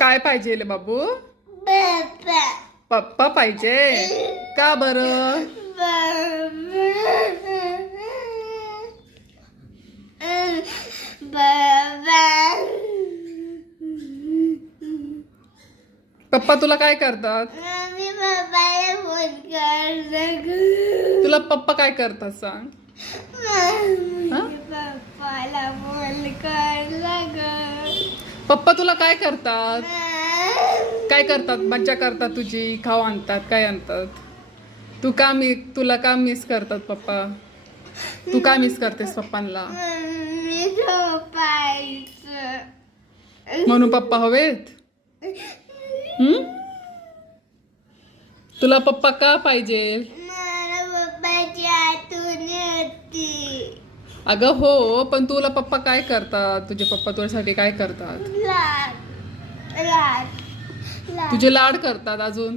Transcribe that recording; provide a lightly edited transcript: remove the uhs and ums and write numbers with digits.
काय पाहिजे बाबू? पप्पा पाहिजे का बरं? पप्पा तुला काय करतात? तुला पप्पा काय करतात सांग? पप्पा तुला काय करतात? काय करतात? मज्जा करतात तुझी? खाऊ आणतात? काय आणतात? तुला का मिस करतात पप्पा? तू काय मिस करतेस पप्पांना? म्हणून पप्पा हवेत? तुला पप्पा का पाहिजे? अगं हो, पण तुला पप्पा काय करतात? तुझे पप्पा तुझ्यासाठी काय करतात? तुझे लाड करतात. अजून